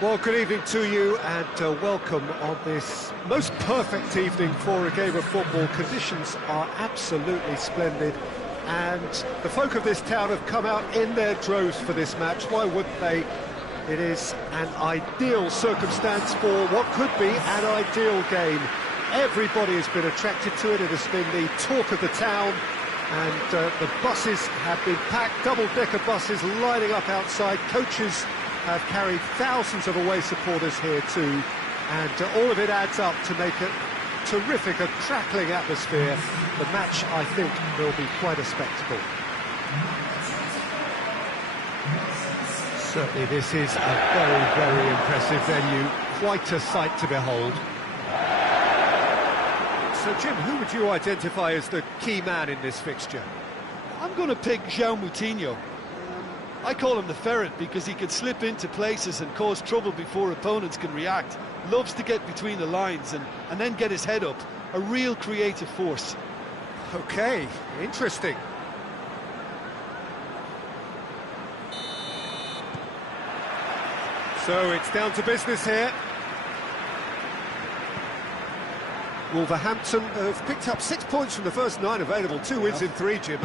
Well, good evening to you and welcome on this most perfect evening for a game of football. Conditions are absolutely splendid and the folk of this town have come out in their droves for this match. Why wouldn't they? It is an ideal circumstance for what could be an ideal game. Everybody has been attracted to it. It has been the talk of the town, and the buses have been packed, double-decker buses lining up outside. Coaches have carried thousands of away supporters here too, and all of it adds up to make it terrific, a crackling atmosphere. The match, I think, will be quite a spectacle. Certainly this is a very, very impressive venue, quite a sight to behold. So Jim, who would you identify as the key man in this fixture? I'm going to pick João Moutinho. I call him the ferret because he can slip into places and cause trouble before opponents can react. Loves to get between the lines and then get his head up. A real creative force. Okay, interesting. So it's down to business here. Wolverhampton have picked up 6 points from the first 9 available, 2 wins in 3, Jim.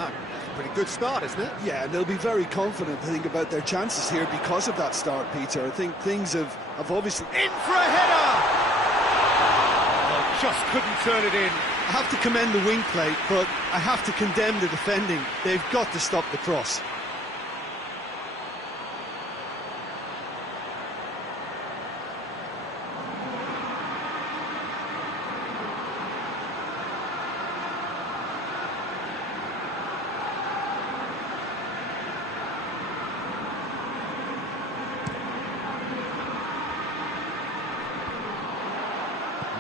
Pretty good start, isn't it? Yeah, and they'll be very confident, I think, about their chances here because of that start, Peter. I think things have obviously... In for a header! Oh, just couldn't turn it in. I have to commend the wing play, but I have to condemn the defending. They've got to stop the cross.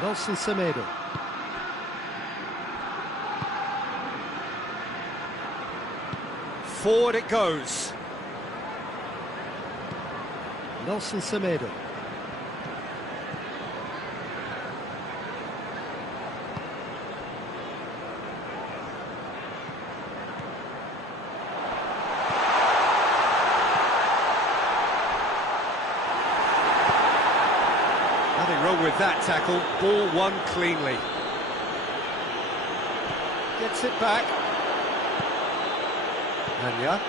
Nelson Semedo. Forward it goes. Nelson Semedo. Nothing wrong with that tackle, ball won cleanly. Gets it back. Anya.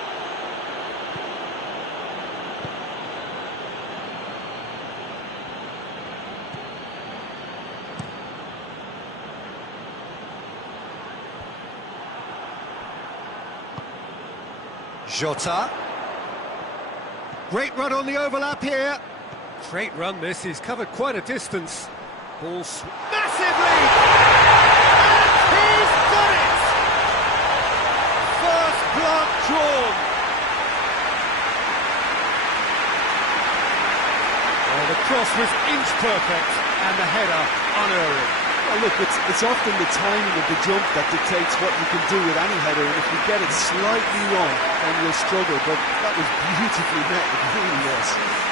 Jota. Great run on the overlap here. Great run this, he's covered quite a distance. Ball's massively! And he's got it! First blood drawn. Well, the cross was inch perfect and the header unerring. Well, look, it's often the timing of the jump that dictates what you can do with any header, and if you get it slightly wrong, then you'll struggle, but that was beautifully met, it really was.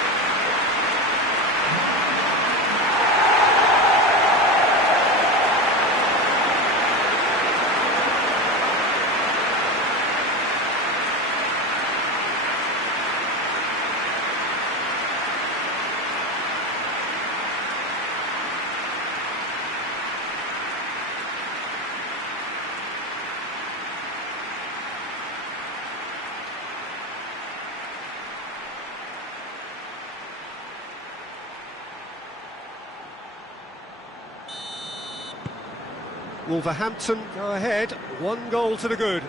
Wolverhampton go ahead, 1 goal to the good.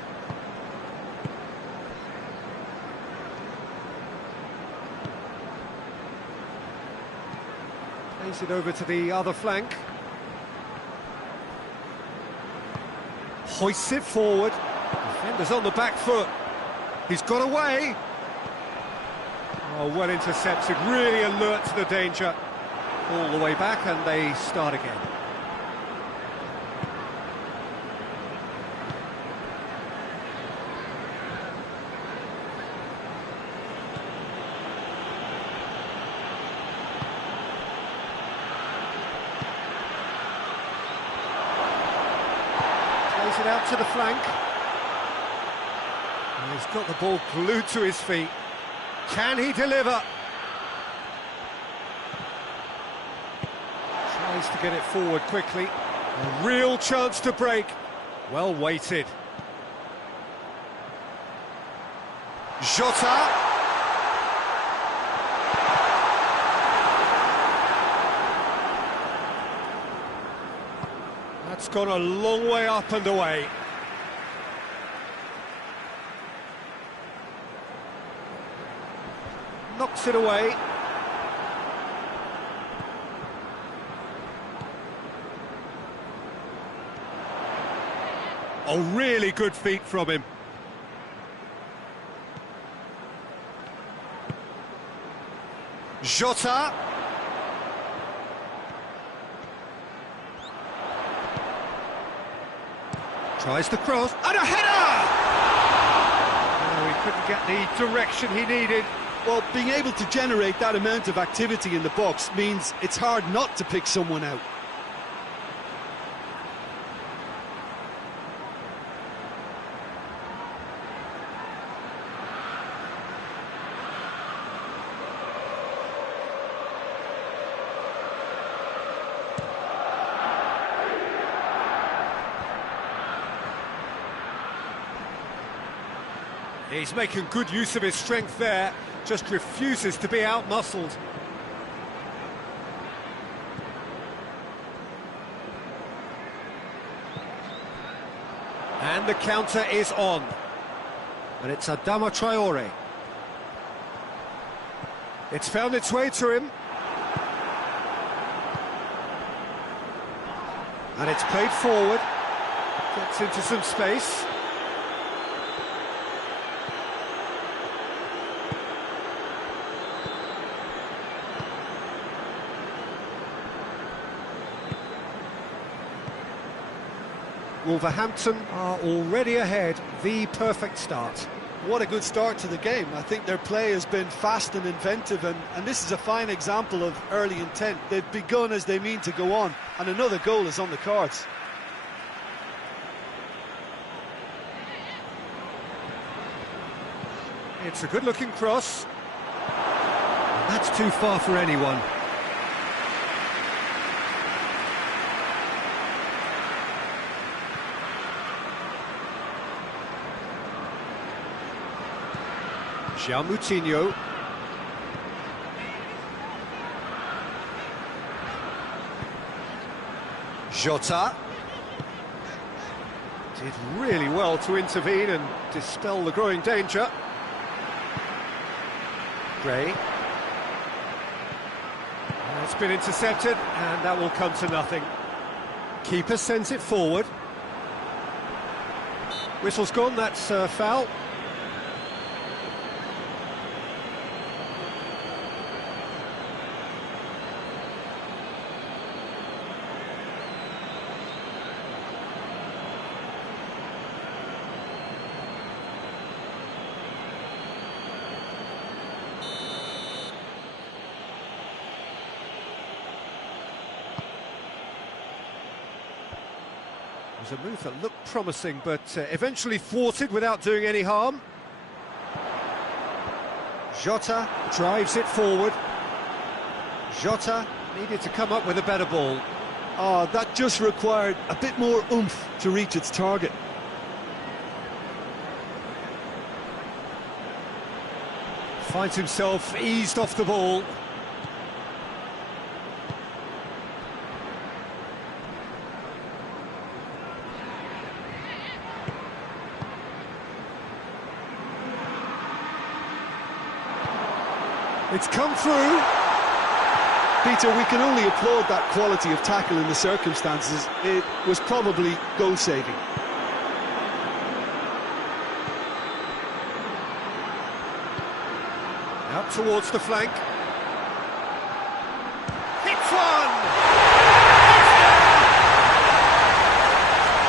Plays it over to the other flank. Hoists it forward. Defender's on the back foot. He's got away. Oh, well intercepted, really alert to the danger. All the way back and they start again. Plays it out to the flank. And he's got the ball glued to his feet. Can he deliver? Tries to get it forward quickly. A real chance to break. Well weighted. Jota. That's gone a long way up and away. Knocks it away. Oh, really good feet from him. Jota. Tries to cross, and a header! Oh, he couldn't get the direction he needed. Well, being able to generate that amount of activity in the box means it's hard not to pick someone out. He's making good use of his strength there, just refuses to be out-muscled. And the counter is on. And it's Adama Traore. It's found its way to him. And it's played forward. Gets into some space. Wolverhampton are already ahead, the perfect start. What a good start to the game. I think their play has been fast and inventive, and this is a fine example of early intent. They've begun as they mean to go on, and another goal is on the cards. It's a good-looking cross. That's too far for anyone. Moutinho. Jota. Did really well to intervene and dispel the growing danger. Gray. It's been intercepted, and that will come to nothing. Keeper sends it forward. Whistle's gone, that's foul. It was a move that looked promising, but eventually thwarted without doing any harm. Jota drives it forward. Jota needed to come up with a better ball. Oh, that just required a bit more oomph to reach its target. Finds himself eased off the ball. It's come through. Peter, we can only applaud that quality of tackle in the circumstances. It was probably goal-saving. Out towards the flank. Hits one!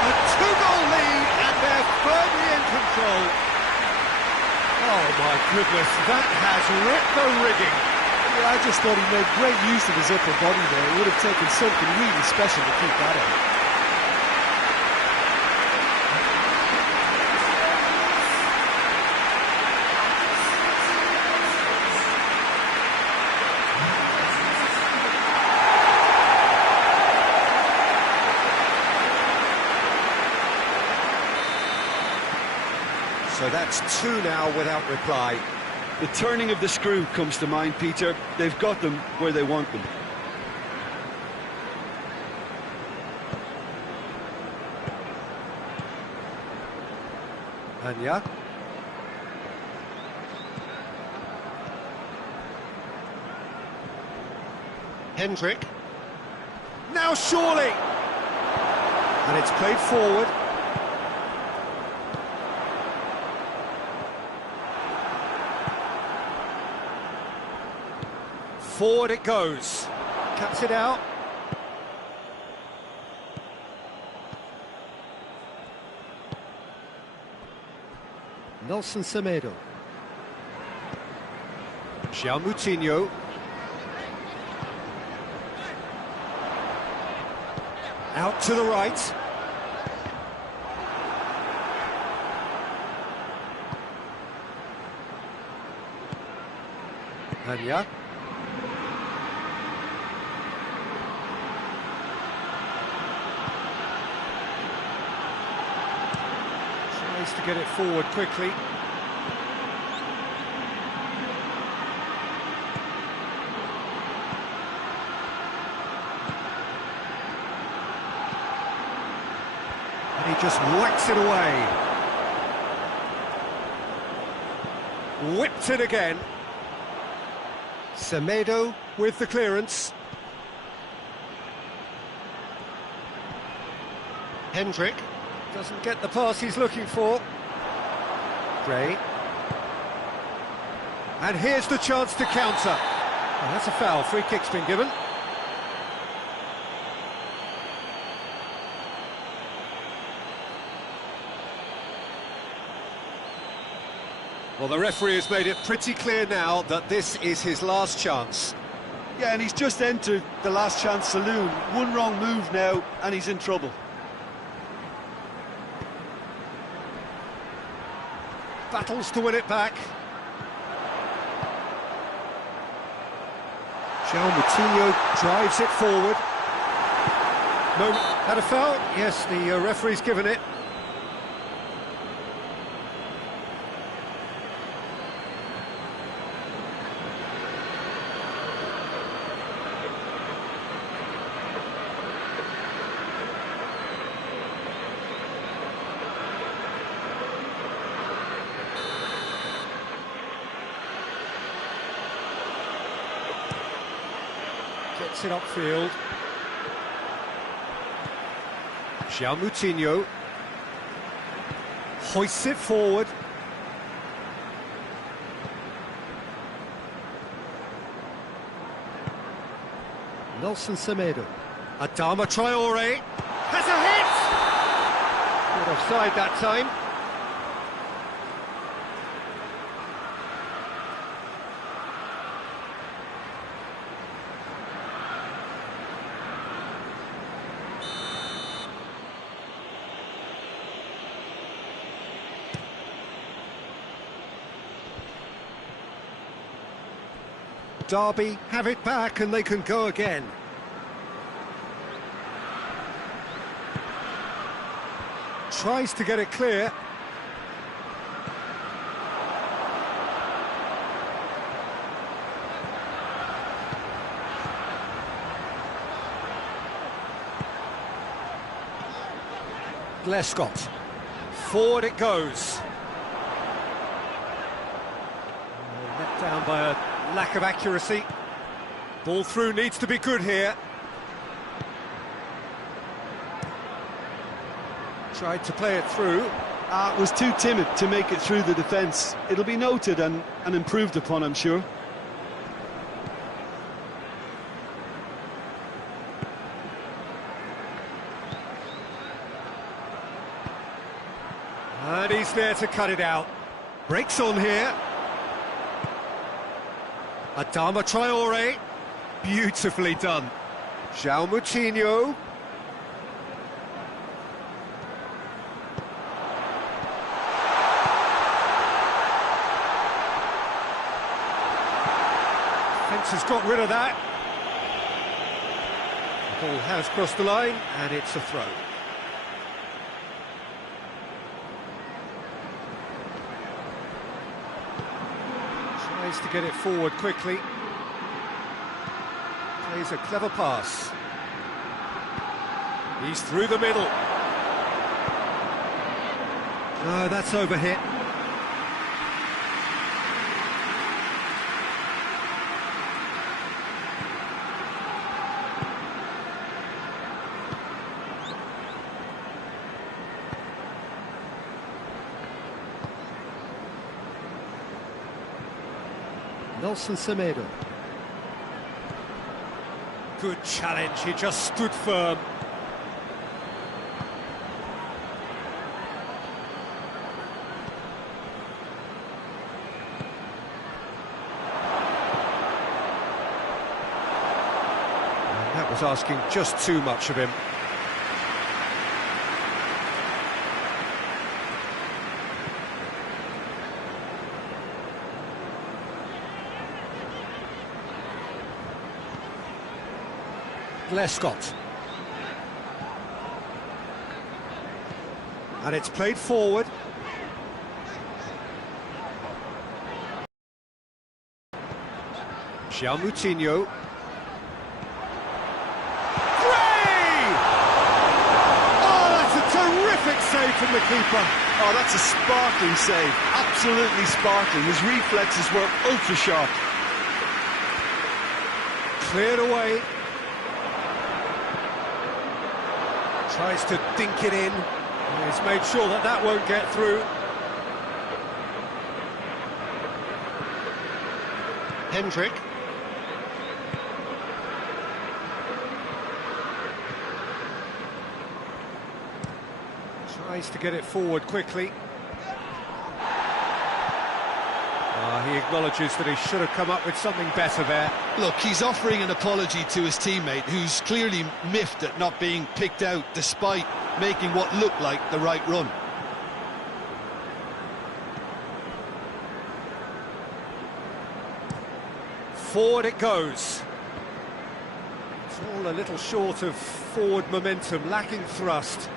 A two-goal lead, and they're firmly in control. Oh my goodness, that has ripped the rigging. Yeah, I just thought he made great use of his upper body there. It would have taken something really special to keep that out. So that's two now without reply. The turning of the screw comes to mind, Peter. They've got them where they want them. Anya. Hendrick. Now surely! And it's played forward. Forward it goes. Cuts it out. Nelson Semedo. João Moutinho. Out to the right. Anya. Tries to get it forward quickly. And he just whacks it away. Whipped it again. Semedo with the clearance. Hendrick doesn't get the pass he's looking for. Gray. And here's the chance to counter. Oh, that's a foul. Free kick's been given. Well, the referee has made it pretty clear now that this is his last chance. Yeah, and he's just entered the last chance saloon. One wrong move now, and he's in trouble. Battles to win it back. João Moutinho drives it forward. No, had a foul? Yes, the referee's given it. Gets it upfield. João Moutinho hoists it forward. Nelson Semedo. Adama Traore has a hit! Not offside that time. Derby have it back and they can go again. Tries to get it clear. Lescott. Forward it goes. Let down by a lack of accuracy. Ball through needs to be good here. Tried to play it through. Was too timid to make it through the defence. It'll be noted and improved upon, I'm sure. And he's there to cut it out. Breaks on here. Adama Traore, beautifully done. João Moutinho. Fence has got rid of that. The ball has crossed the line, and it's a throw. Tries to get it forward quickly. Plays a clever pass. He's through the middle. No, that's overhit. Nelson Semedo. Good challenge, he just stood firm. And that was asking just too much of him. Lescott. And it's played forward. Moutinho. Gray! Oh, that's a terrific save from the keeper. Oh, that's a sparkling save. Absolutely sparkling. His reflexes were ultra sharp. Cleared away. Tries to dink it in. He's made sure that that won't get through. Hendrick. Tries to get it forward quickly. He acknowledges that he should have come up with something better there. Look, he's offering an apology to his teammate, who's clearly miffed at not being picked out despite making what looked like the right run. Forward it goes. It's all a little short of forward momentum, lacking thrust.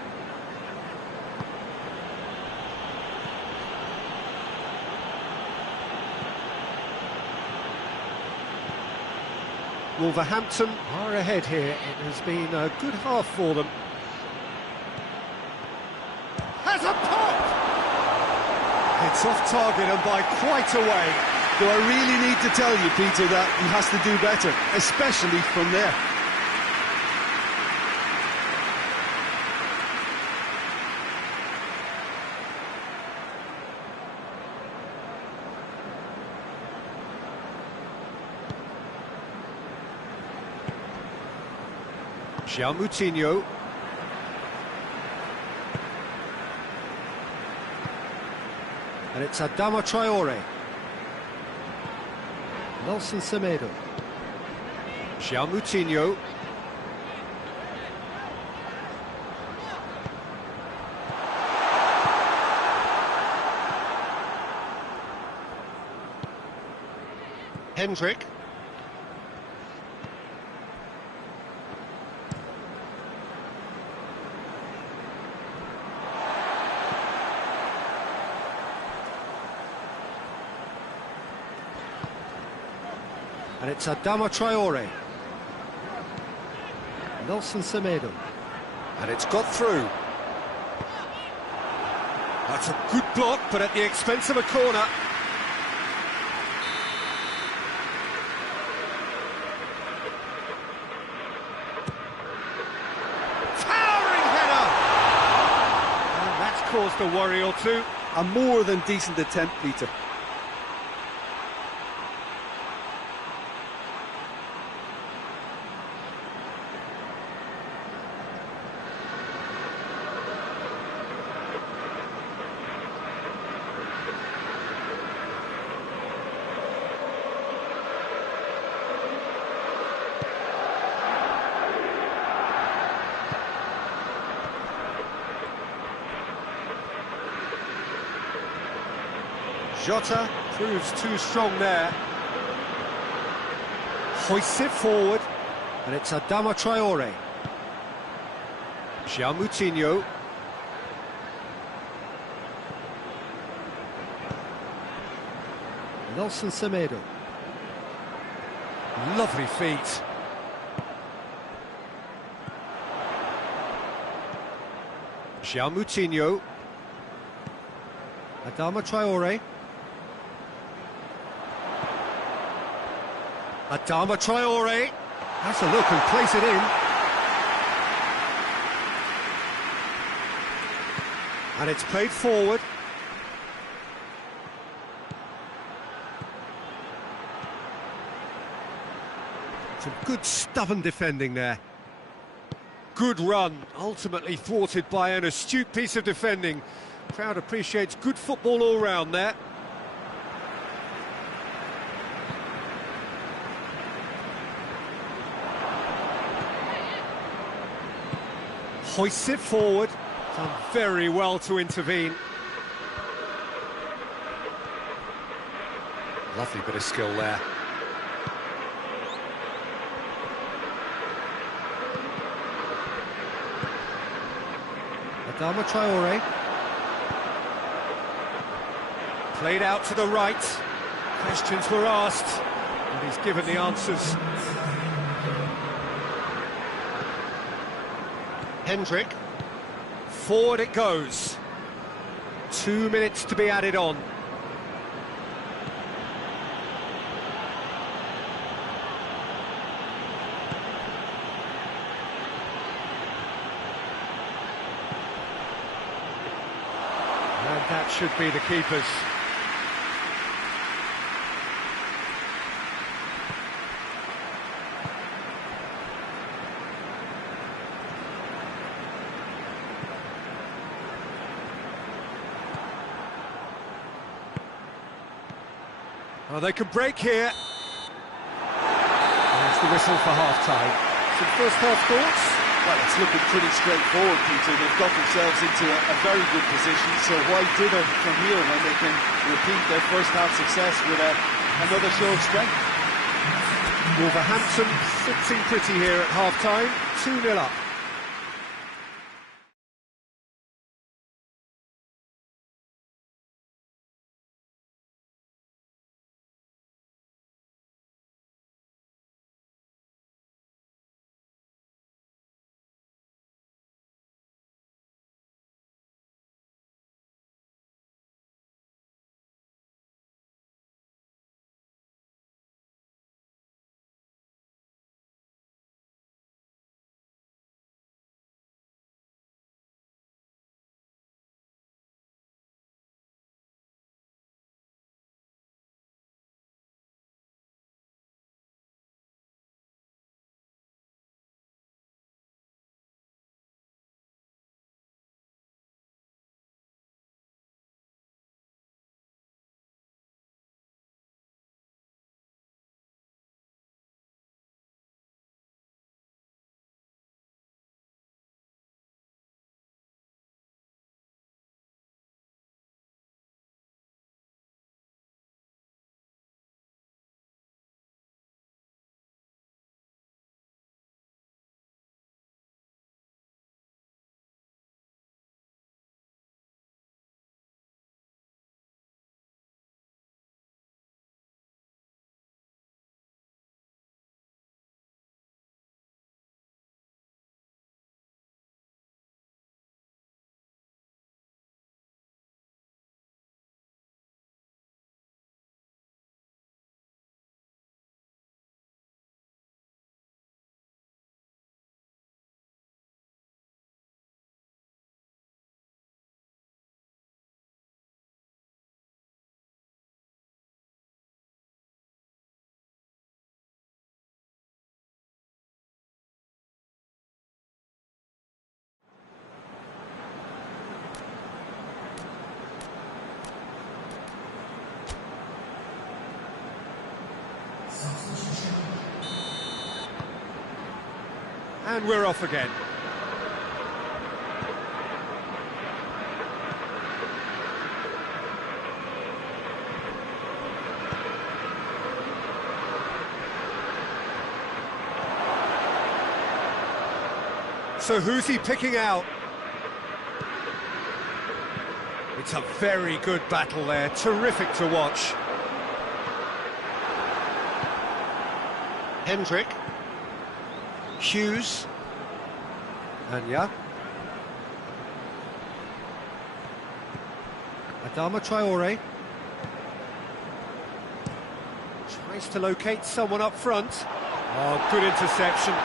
Wolverhampton are ahead here. It has been a good half for them. Has a pop! It's off target and by quite a way. Do I really need to tell you, Peter, that he has to do better, especially from there? Moutinho. And it's Adama Traore. Nelson Semedo. Moutinho. Hendrick. And it's Adama Traore. Nelson Semedo. And it's got through. That's a good block, but at the expense of a corner. Towering header! And that's caused a worry or two. A more than decent attempt, Peter. Jota proves too strong there. Hoists it forward, and it's Adama Traore. Moutinho. Nelson Semedo. Lovely feet. João Moutinho. Adama Traore. Adama Traore. Has a look and plays it in. And it's played forward. Some good stubborn defending there. Good run, ultimately thwarted by an astute piece of defending. Crowd appreciates good football all round there. Hoists it forward. Done very well to intervene. Lovely bit of skill there. Adama Traore. Played out to the right. Questions were asked, and he's given the answers. Hendrick. Forward it goes. 2 minutes to be added on. And that should be the keepers. Oh, they could break here. There's the whistle for half-time. Some first-half thoughts? Well, it's looking pretty straightforward, Peter. They've got themselves into a very good position, so why dither from here when they can repeat their first-half success with another show of strength? Wolverhampton sitting pretty here at half-time, 2-0 up. And we're off again. So who's he picking out? It's a very good battle there, terrific to watch. Hendrick. Hughes. Anya. Adama Traore. Tries to locate someone up front. Oh, good interception.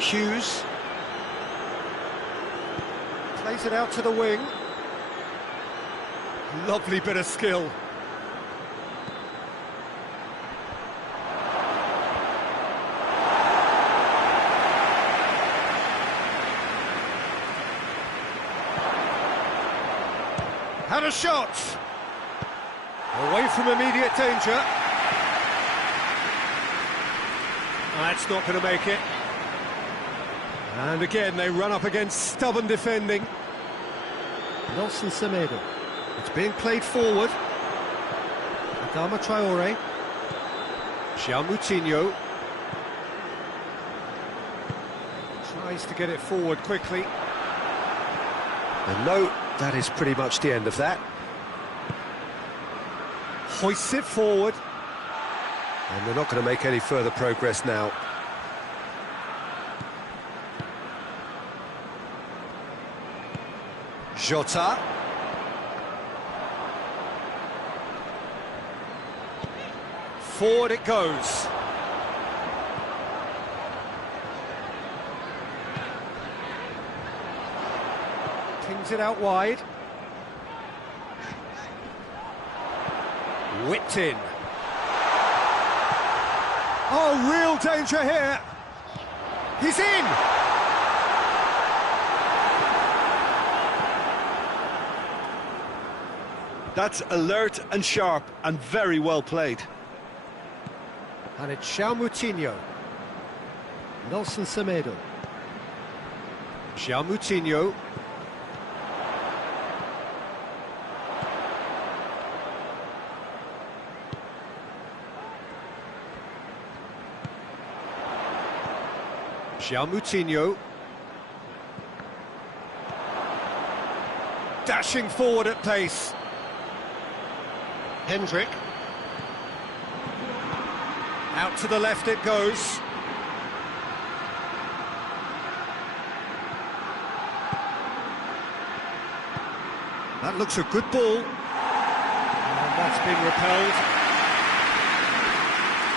Hughes. Plays it out to the wing. Lovely bit of skill. Had a shot! Away from immediate danger. That's not going to make it. And again, they run up against stubborn defending. Nelson Semedo. It's being played forward. Adama Traore. João Moutinho. Tries to get it forward quickly. And no, that is pretty much the end of that. Hoists it forward. And they're not going to make any further progress now. Jota. Forward it goes. Pings it out wide. Whipped in. Oh, real danger here. He's in. That's alert and sharp and very well played. And it's João Moutinho. Nelson Semedo. João Moutinho. João Moutinho. Dashing forward at pace. Hendrick. Out to the left it goes. That looks a good ball. And that's been repelled.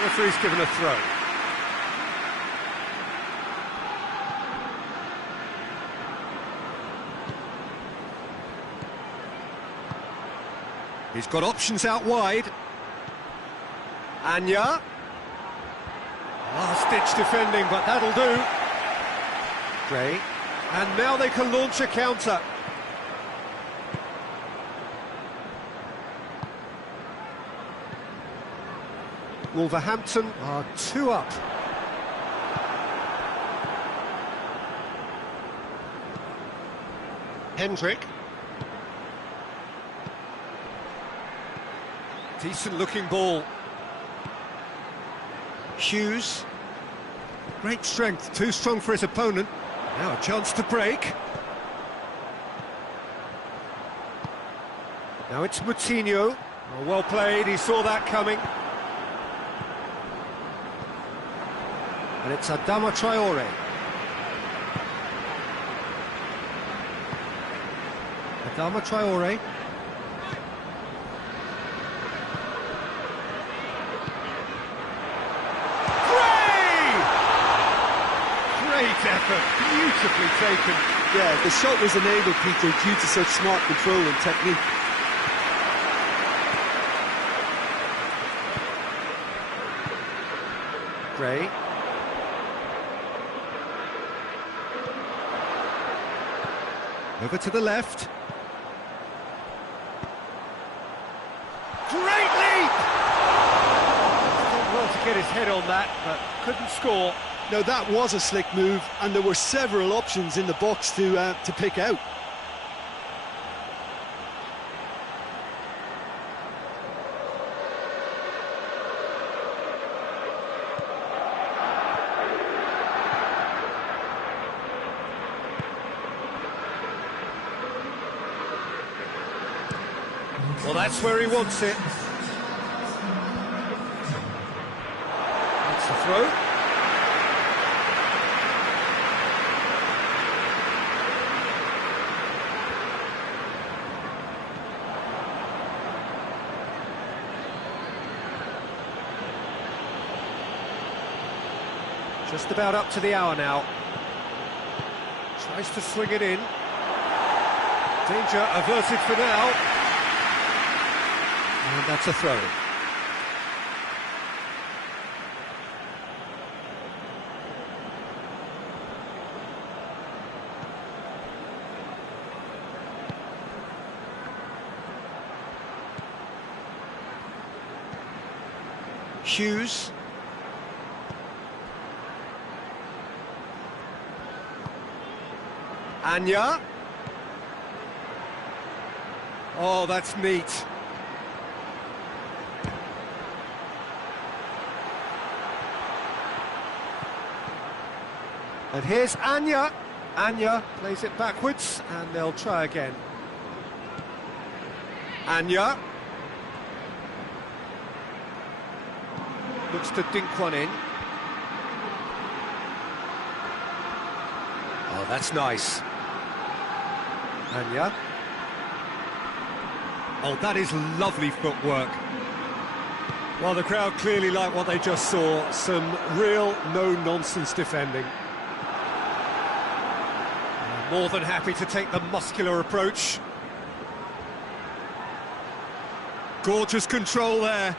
Referee's given a throw. He's got options out wide. Anya. Last-ditch defending, but that'll do. Gray. And now they can launch a counter. Wolverhampton are 2 up. Hendrick. Decent-looking ball. Hughes. Great strength, too strong for his opponent. Now a chance to break. Now it's Moutinho. Oh, well played, he saw that coming. And it's Adama Traore. Adama Traore. Great effort, beautifully taken. Yeah, the shot was enabled, Peter, due to such smart control and technique. Gray. Over to the left. Great leap! Did well to get his head on that, but couldn't score. Now that was a slick move, and there were several options in the box to pick out. Well, that's where he wants it. throw. Just about up to the hour now. Tries to swing it in. Danger averted for now. And that's a throw. Hughes. Anya. Oh, that's neat. And here's Anya. Anya plays it backwards, and they'll try again. Anya. Looks to dink one in. Oh, that's nice. Anya. Oh, that is lovely footwork. Well, the crowd clearly like what they just saw. Some real no-nonsense defending. More than happy to take the muscular approach. Gorgeous control there.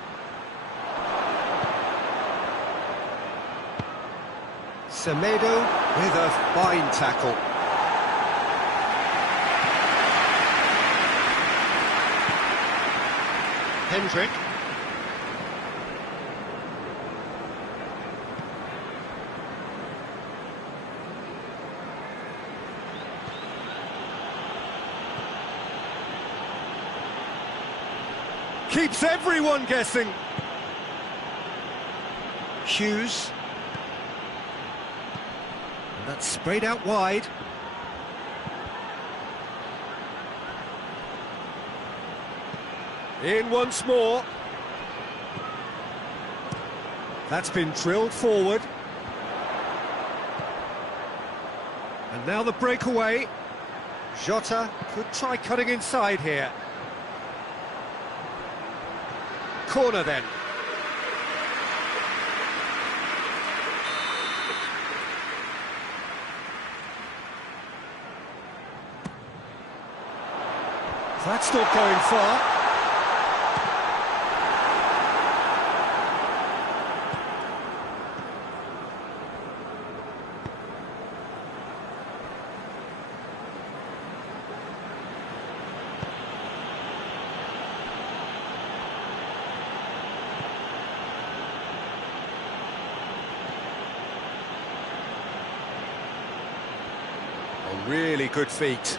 Semedo with a fine tackle. Hendrick. Keeps everyone guessing. Hughes. And that's sprayed out wide. In once more. That's been drilled forward. And now the breakaway. Jota could try cutting inside here. Corner then. That's not going far. Really good feet.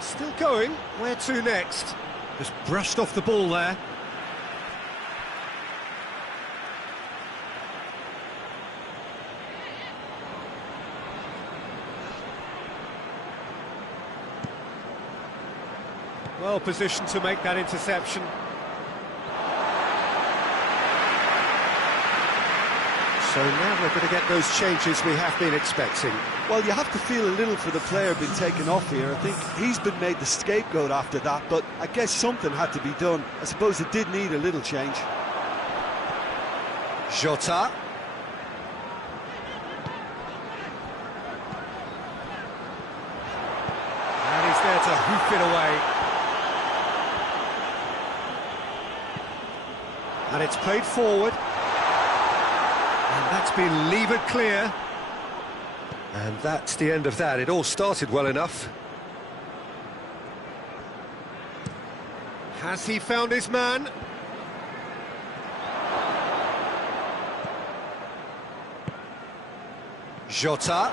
Still going. Where to next? Just brushed off the ball there. Well positioned to make that interception. So now we're going to get those changes we have been expecting. Well, you have to feel a little for the player being taken off here. I think he's been made the scapegoat after that, but I guess something had to be done. I suppose it did need a little change. Jota. And he's there to hoof it away. And it's played forward. And that's been levered clear. And that's the end of that. It all started well enough. Has he found his man? Jota.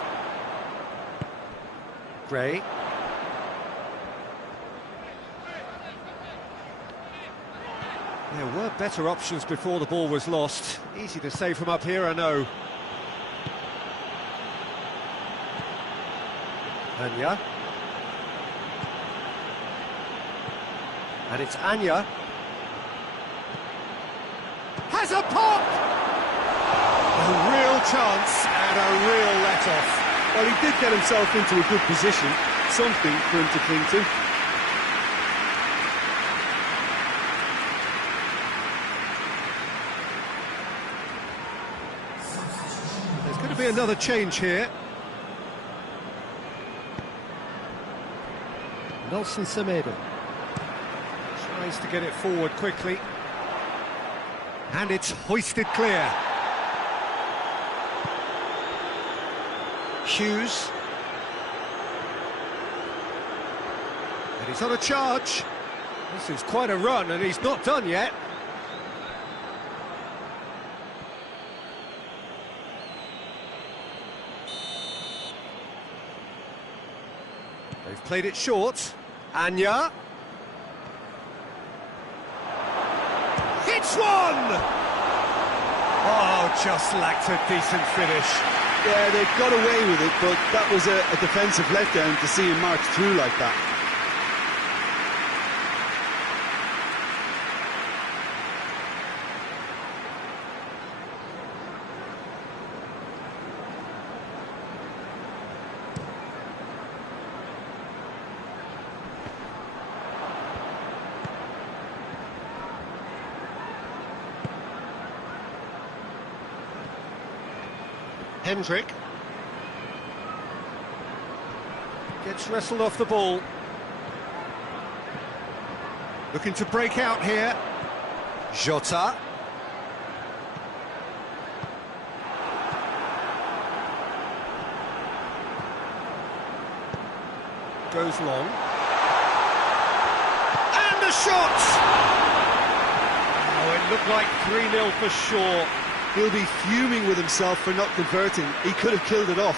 Gray. There were better options before the ball was lost. Easy to say from up here, I know. Anya. And it's Anya. has a pop! A real chance and a real let-off. Well, he did get himself into a good position, something for him to cling to. There's going to be another change here. Nelson Semedo tries to get it forward quickly. And it's hoisted clear. Hughes. And he's on a charge. This is quite a run, and he's not done yet. They've played it short. Anya. Hits one! Oh, just lacked a decent finish. Yeah, they got away with it, but that was a defensive letdown to see him march through like that. Hendrick gets wrestled off the ball. Looking to break out here. Jota. Goes long. And the shot! Oh, it looked like 3-0 for sure. He'll be fuming with himself for not converting. He could have killed it off.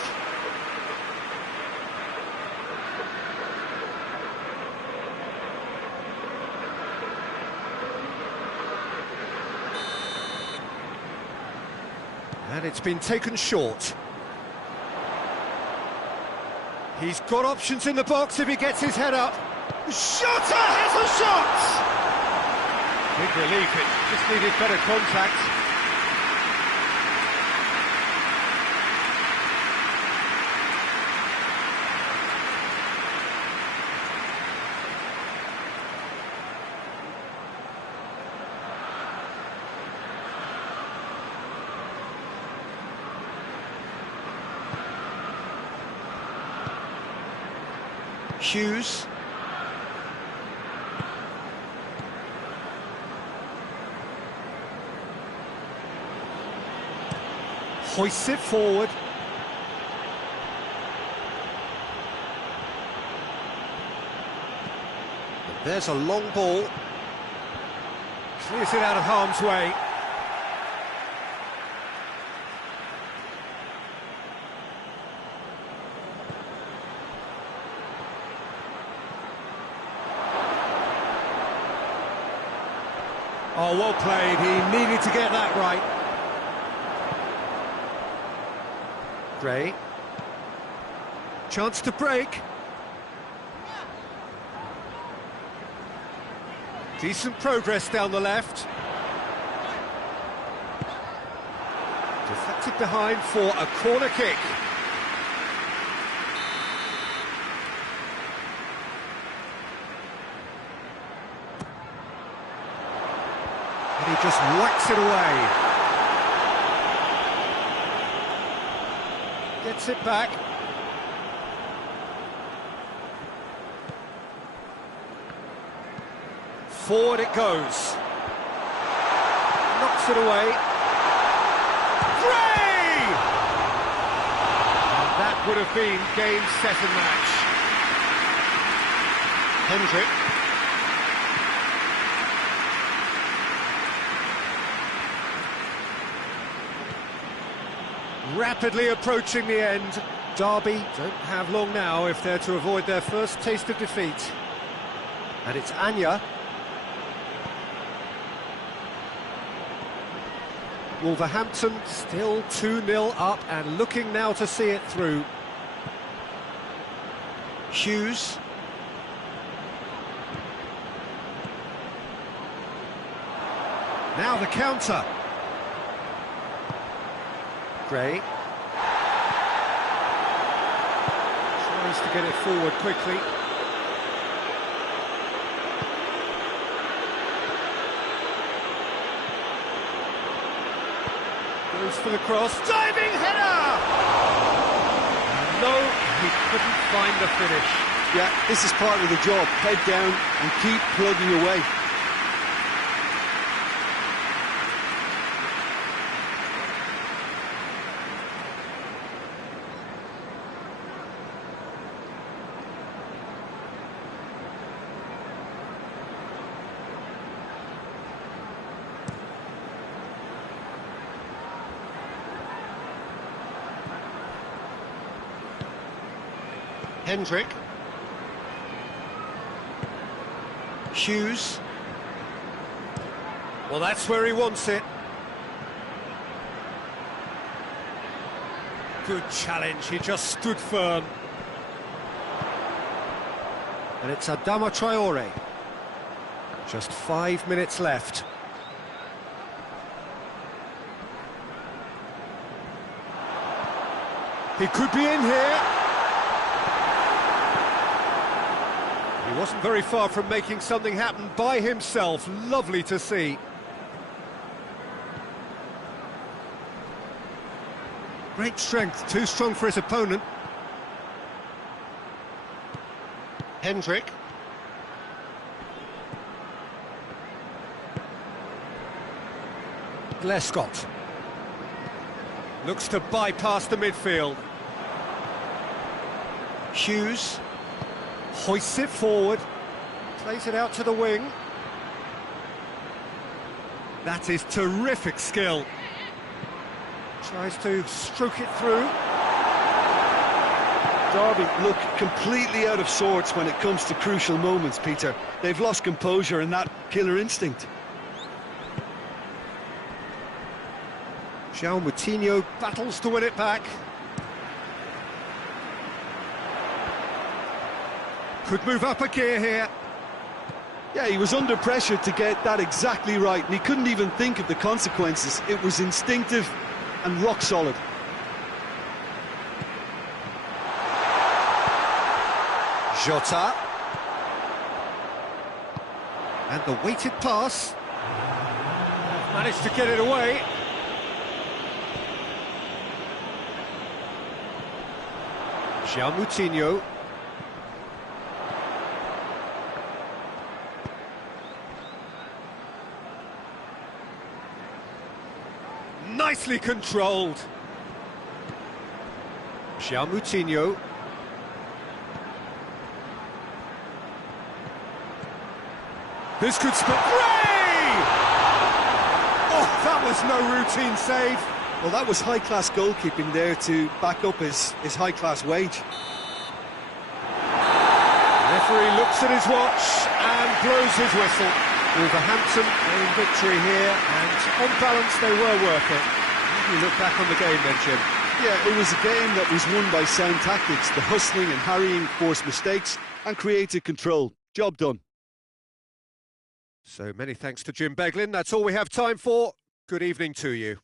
And it's been taken short. He's got options in the box if he gets his head up. Shota has a shot! Big relief, it just needed better contact. Hughes. Hoists it forward. But there's a long ball. Clears it out of harm's way. Oh, well played. He needed to get that right. Gray. Chance to break. Decent progress down the left. Deflected behind for a corner kick. And he just whacks it away. Gets it back. Forward it goes. Knocks it away. Gray! And that would have been game, set and match. Hendrick. Rapidly approaching the end. Derby don't have long now if they're to avoid their first taste of defeat. And it's Anya. Wolverhampton still 2-0 up and looking now to see it through. Hughes. Now the counter. Gray. Tries to get it forward quickly. Goes for the cross. Diving header! No, he couldn't find the finish. Yeah, this is part of the job. Head down and keep plugging away. Hendrick. Hughes. Well, that's where he wants it. Good challenge, he just stood firm. And it's Adama Traore. Just 5 minutes left. He could be in here. He wasn't very far from making something happen by himself. Lovely to see. Great strength, too strong for his opponent. Hendrick. Lescott. Looks to bypass the midfield. Hughes. Hoists it forward, plays it out to the wing. That is terrific skill. Tries to stroke it through. Derby look completely out of sorts when it comes to crucial moments, Peter. They've lost composure and that killer instinct. João Moutinho battles to win it back. Could move up a gear here. Yeah, he was under pressure to get that exactly right, and he couldn't even think of the consequences. It was instinctive and rock solid. Jota. And the weighted pass. Managed to get it away. João Moutinho. Nicely controlled. João Moutinho. This could spot. Gray! Oh, that was no routine save. Well, that was high-class goalkeeping there to back up his high-class wage. Referee looks at his watch and blows his whistle. Wolverhampton in victory here, and on balance they were worth it. You look back on the game then, Jim. Yeah, it was a game that was won by sound tactics. The hustling and harrying forced mistakes and created control. Job done. So many thanks to Jim Beglin. That's all we have time for. Good evening to you.